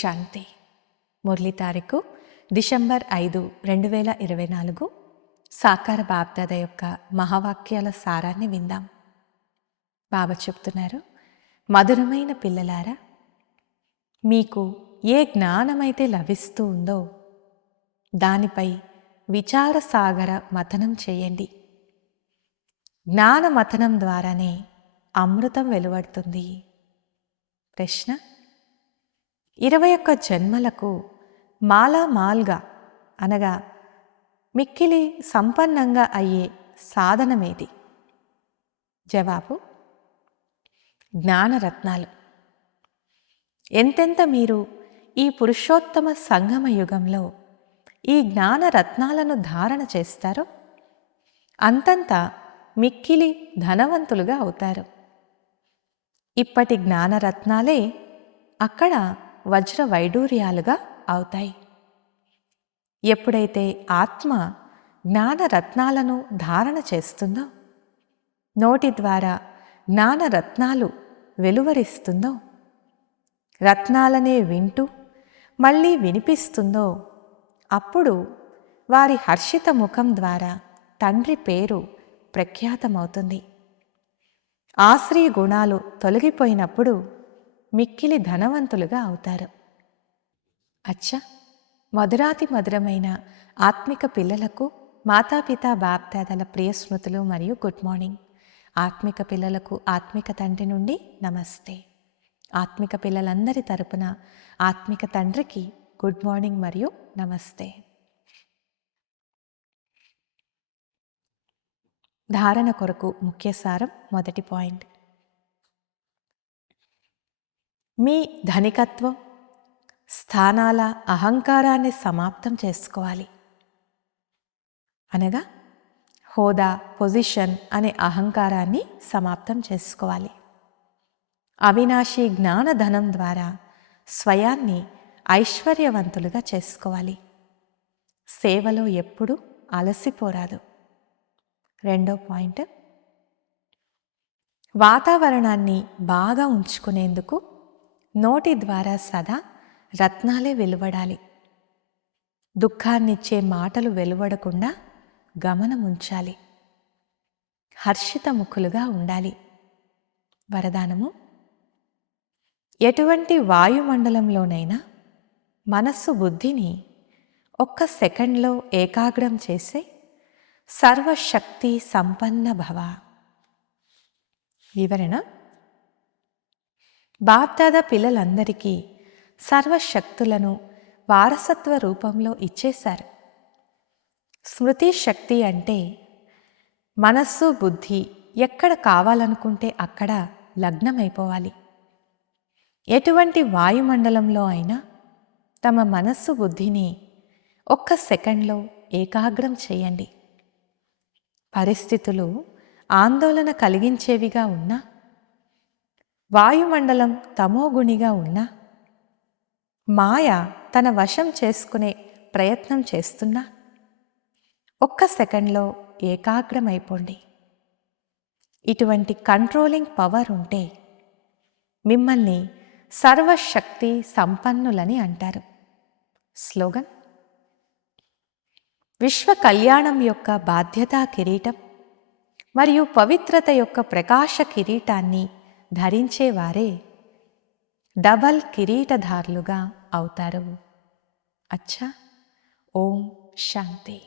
శాంతి. మురళి తారీఖు డిసెంబర్ ఐదు రెండు వేల ఇరవై నాలుగు సాకార బాబ్దాద యొక్క మహావాక్యాల సారాన్ని విందాం. బాబా చెప్తున్నారు మధురమైన పిల్లలారా మీకు ఏ జ్ఞానమైతే లభిస్తూ ఉందో దానిపై విచార సాగర మథనం చేయండి. జ్ఞాన మథనం ద్వారానే అమృతం వెలువడుతుంది. ప్రశ్న ఇరవై ఒక్క జన్మలకు మాలామాల్గా అనగా మిక్కిలి సంపన్నంగా అయ్యే సాధనమేది? జవాబు జ్ఞానరత్నాలు. ఎంతెంత మీరు ఈ పురుషోత్తమ సంగమ యుగంలో ఈ జ్ఞానరత్నాలను ధారణ చేస్తారో అంతంత మిక్కిలి ధనవంతులుగా అవుతారు. ఇప్పటి జ్ఞానరత్నాలే అక్కడ వజ్ర వైడూర్యాలుగా అవుతాయి. ఎప్పుడైతే ఆత్మ జ్ఞానరత్నాలను ధారణ చేస్తుందో నోటి ద్వారా జ్ఞానరత్నాలు వెలువరిస్తుందో రత్నాలనే వింటూ మళ్ళీ వినిపిస్తుందో అప్పుడు వారి హర్షిత ముఖం ద్వారా తండ్రి పేరు ప్రఖ్యాతమవుతుంది. ఆశ్రీ గుణాలు తొలగిపోయినప్పుడు మిక్కిలి ధనవంతులుగా అవుతారు. అచ్చా! మధురాతి మధురమైన ఆత్మిక పిల్లలకు మాతాపిత బాప్దాదల ప్రియ స్మృతులు మరియు గుడ్ మార్నింగ్. ఆత్మిక పిల్లలకు ఆత్మిక తండ్రి నుండి నమస్తే. ఆత్మిక పిల్లలందరి తరపున ఆత్మిక తండ్రికి గుడ్ మార్నింగ్ మరియు నమస్తే. ధారణ కొరకు ముఖ్య సారం మొదటి పాయింట్. మీ ధనికత్వం స్థానాల అహంకారాన్ని సమాప్తం చేసుకోవాలి. అనగా హోదా పొజిషన్ అనే అహంకారాన్ని సమాప్తం చేసుకోవాలి. అవినాశి జ్ఞానధనం ద్వారా స్వయాన్ని ఐశ్వర్యవంతులుగా చేసుకోవాలి. సేవలో ఎప్పుడూ అలసిపోరాదు. రెండో పాయింట్ వాతావరణాన్ని బాగా ఉంచుకునేందుకు నోటి ద్వారా సదా రత్నాలే వెలువడాలి. దుఃఖాన్నిచ్చే మాటలు వెలువడకుండా గమనముంచాలి ఉంచాలి. హర్షిత ముఖులుగా ఉండాలి. వరదానము? ఎటువంటి వాయుమండలంలోనైనా మనస్సు బుద్ధిని ఒక్క సెకండ్లో ఏకాగ్రం చేసే సర్వశక్తి సంపన్న భవ. వివరణ? బాప్దాద పిల్లలందరికీ సర్వశక్తులను వారసత్వ రూపంలో ఇచ్చేశారు. స్మృతి శక్తి అంటే మనస్సు బుద్ధి ఎక్కడ కావాలనుకుంటే అక్కడ లగ్నమైపోవాలి. ఎటువంటి వాయుమండలంలో అయినా తమ మనస్సు బుద్ధిని ఒక్క సెకండ్లో ఏకాగ్రం చేయండి. పరిస్థితులు ఆందోళన కలిగించేవిగా ఉన్నా వాయుమండలం తమోగుణిగా ఉన్నా మాయ తన వశం చేసుకునే ప్రయత్నం చేస్తున్నా. ఒక్క సెకండ్లో ఏకాగ్రమైపోండి. ఇటువంటి కంట్రోలింగ్ పవర్ ఉంటే మిమ్మల్ని సర్వశక్తి సంపన్నులని అంటారు. స్లోగన్. విశ్వ కళ్యాణం యొక్క బాధ్యతా కిరీటం మరియు పవిత్రత యొక్క ప్రకాశ కిరీటాన్ని ధరించేవారే. డబల్ కిరీటధారులుగా అవుతారు. అచ్చా. ఓం శాంతి.